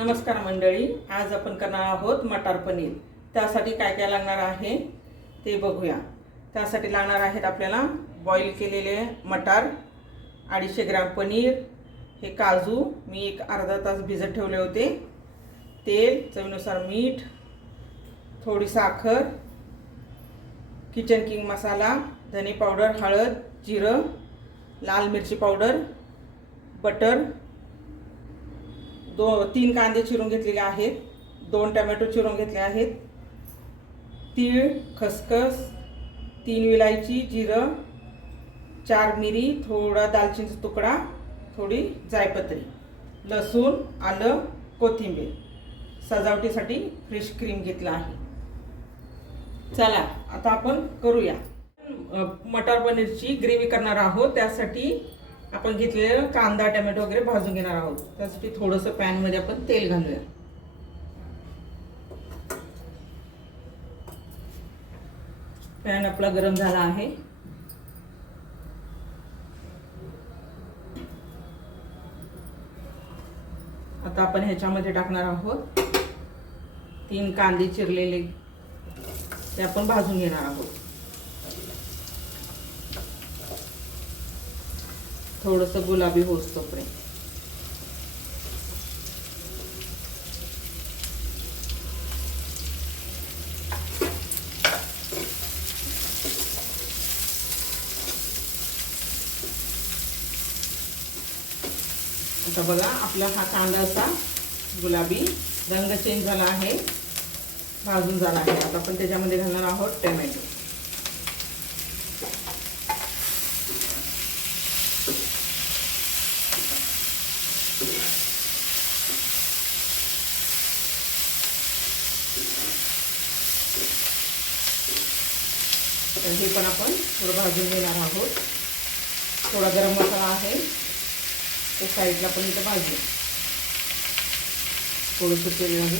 नमस्कार मंडळी आज आपण करणार आहोत मटार पनीर. त्यासाठी काय काय लागणार आहे ते बघूया. त्यासाठी लागणार आहेत आपल्याला बॉईल केलेले मटार अडीचशे ग्रॅम पनीर हे काजू मी एक अर्धा तास भिजत ठेवले होते. तेल चवीनुसार मीठ थोडी साखर किचन किंग मसाला धने पावडर हळद जिरं लाल मिरची पावडर बटर दो तीन कांदे चिरून घेतलेले आहेत. दोन टमॅटो चिरून घेतले आहेत. तीळ खसखस तीन विलायची जिरं चार मिरी थोडा दालचिनीचा तुकडा थोडी जायपत्री लसूण आलं कोथिंबीर. सजावटीसाठी फ्रेश क्रीम घेतला आहे. चला आता आपण करूया. मटर पनीरची ग्रेव्ही करणार आहोत. त्यासाठी आपण घेतलेलं कांदा टमॅटो वगैरे भाजून घेणार आहोत. त्यासाठी थोडंसं पॅनमध्ये आपण तेल घालूया. पॅन आपला गरम झाला आहे. आता आपण ह्याच्यामध्ये टाकणार आहोत तीन कांदे चिरलेले. ते आपण भाजून घेणार आहोत. थोडस गुलाबी होस तोपर्यंत. आता बघा आपला हा कांदा असा गुलाबी रंग चेंज झाला आहे. भाजून झाला आहे. आता आपण त्याच्यामध्ये घालणार आहोत टमॅटो. तर हे पण आपण थोडं भाजून घेणार आहोत. थोडा गरम मसाला आहे. ते साईडला पण इथं भाजू थोडंसं तेल आहे.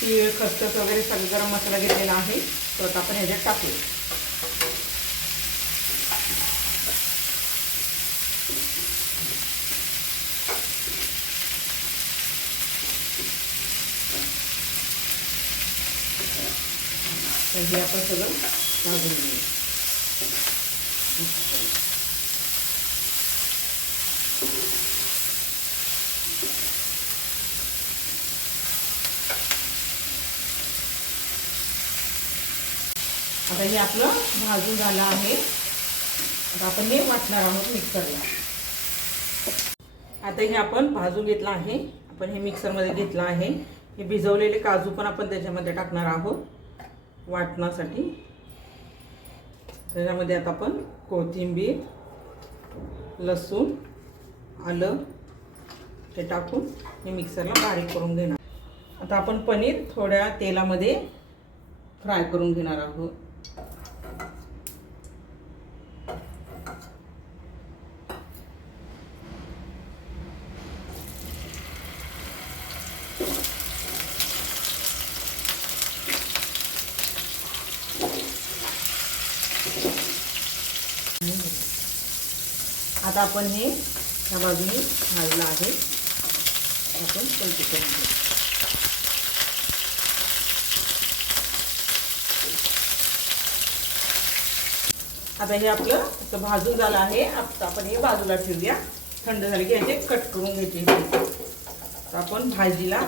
तीळ खसखस वगैरे सगळं गरम मसाला घेतलेला आहे. तो आता आपण ह्याच्यात टाकू तर हे आपण सगळं भाजून घेऊ आता हे आपलं भाजून झालं आहे. आता आपण हे वाटणार आहोत मिक्सरला. आता हे आपण भाजून घेतलं आहे. आपण हे मिक्सरमध्ये घेतलं आहे. हे भिजवलेले काजू पण आपण त्याच्यामध्ये टाकणार आहोत. वाटण्यासाठी त्याच्यामध्ये आता आपण कोथिंबीर लसूण आलं हे टाकून मी मिक्सरला बारीक करून घेणार. आता आपण पनीर थोड्या तेलामध्ये फ्राय करून घेणार आहोत. आता आपण हे ह्या बाजूने भाजलं आहे. आपण पलटी करून घेऊ. आता हे आपलं असं भाजून झालं आहे. आता आपण हे बाजूला ठेवूया. थंड झाले की ह्याचे कट करून घेते तर आपण भाजीला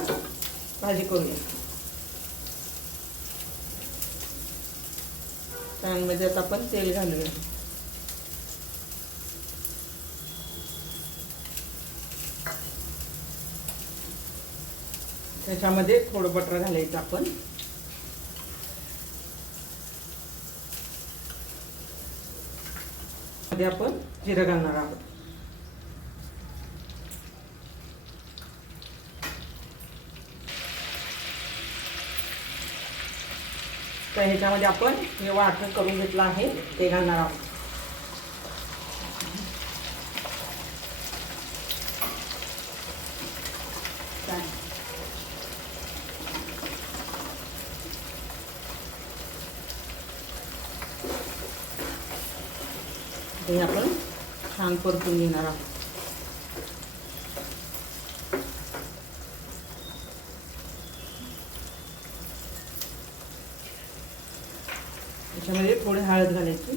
भाजी करूया. पॅनमध्ये आता आपण तेल घालूया. त्याच्यामध्ये थोडं बटर घालायचं आपण. मध्ये आपण जिरं घालणार आहोत. तर ह्याच्यामध्ये आपण हे वाटण करून घेतलं आहे ते घालणार आहोत. हे आपण छान परतून घेणार आहोत. त्याच्यामध्ये थोडी हळद घालायची.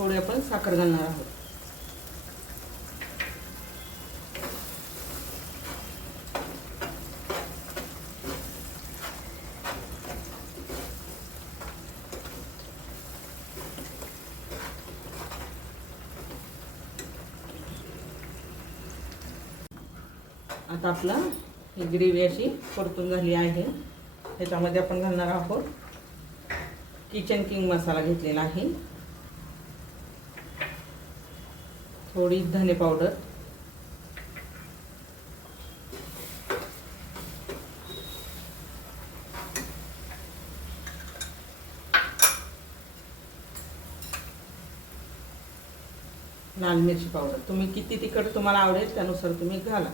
थोडी आपण साखर घालणार आहोत. आता आपला ही ग्रेव्ही अशी परतून झाली आहे. त्याच्यामध्ये आपण घालणार आहोत किचन किंग मसाला घेतलेला आहे. थोडी धने पावडर. लाल मिरची पावडर. तुम्ही किती तिखट तुम्हाला आवडेल त्यानुसार तुम्ही घाला.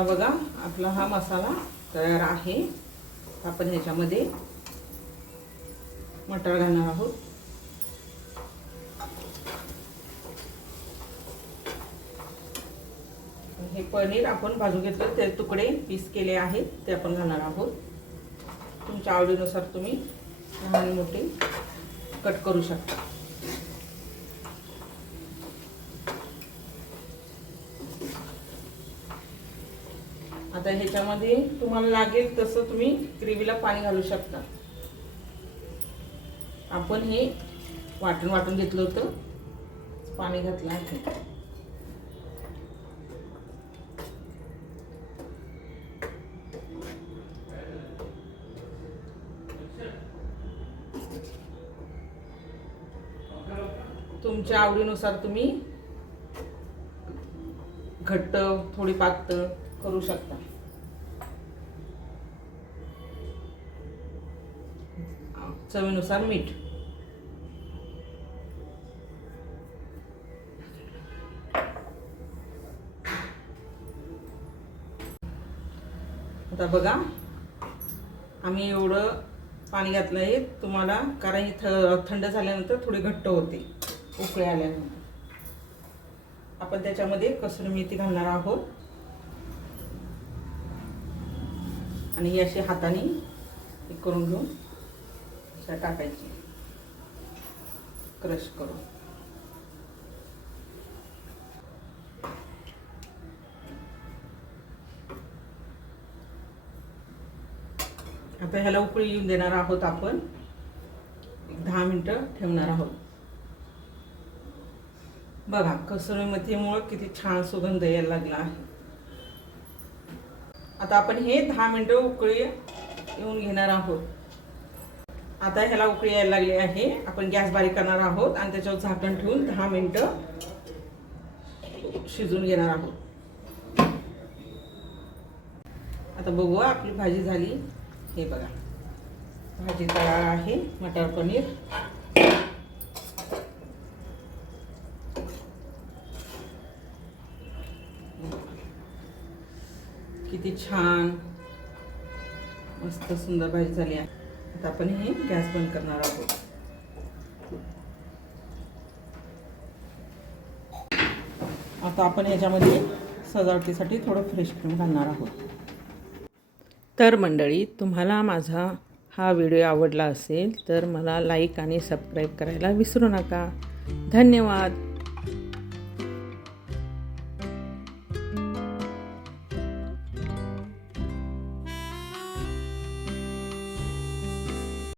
आता बघा आपला हा मसाला तयार आहे. आपण ह्याच्यामध्ये मटर घालणार आहोत. हे पनीर आपण भाजून घेतलं ते तुकडे पीस केले आहेत ते आपण घालणार आहोत. तुमच्या आवडीनुसार तुम्ही लहान मोठे कट करू शकता. आता ह्याच्यामध्ये तुम्हाला लागेल तसं तुम्ही ग्रेव्हीला पाणी घालू शकता. आपण हे वाटून वाटून घेतलं होतं. पाणी घातलं आहे. तुमच्या आवडीनुसार तुम्ही घट्ट थोडी पातळ करू शकता. चवीनुसार मीठ. आता बघा आम्ही एवढं पाणी घातलं आहे तुम्हाला कारण ही थ थंड झाल्यानंतर थोडी घट्ट होते उकळे आल्यानंतर. आपण त्याच्यामध्ये कसुरी मेथी घालणार आहोत. आणि ही अशी हाताने हे करून घेऊन अशा टाकायची. क्रश करून. आता ह्याला उकळी येऊन देणार आहोत आपण. एक दहा मिनटं ठेवणार आहोत. बघा कसुरी मेथीमुळं किती छान सुगंध यायला लागला आहे. आता आपण हे दहा मिनटं उकळी येऊन घेणार आहोत. आता ह्याला उकळी यायला लागली आहे. आपण गॅस बारीक करणार आहोत आणि त्याच्यावर झाकण ठेवून दहा मिनटं शिजून घेणार आहोत. आता बघू आपली भाजी झाली. हे बघा. भाजी तळा आहे मटर पनीर. किती छान. मस्त सुंदर भाजी झाली आहे. आता आपण हे गॅस बंद करणार आहोत. आता आपण याच्यामध्ये सजावटीसाठी थोडं फ्रेश क्रीम घालणार आहोत. तर मंडळी तुम्हाला माझा हा व्हिडिओ आवडला असेल तर मला लाईक आणि सबस्क्राईब करायला विसरू नका. धन्यवाद.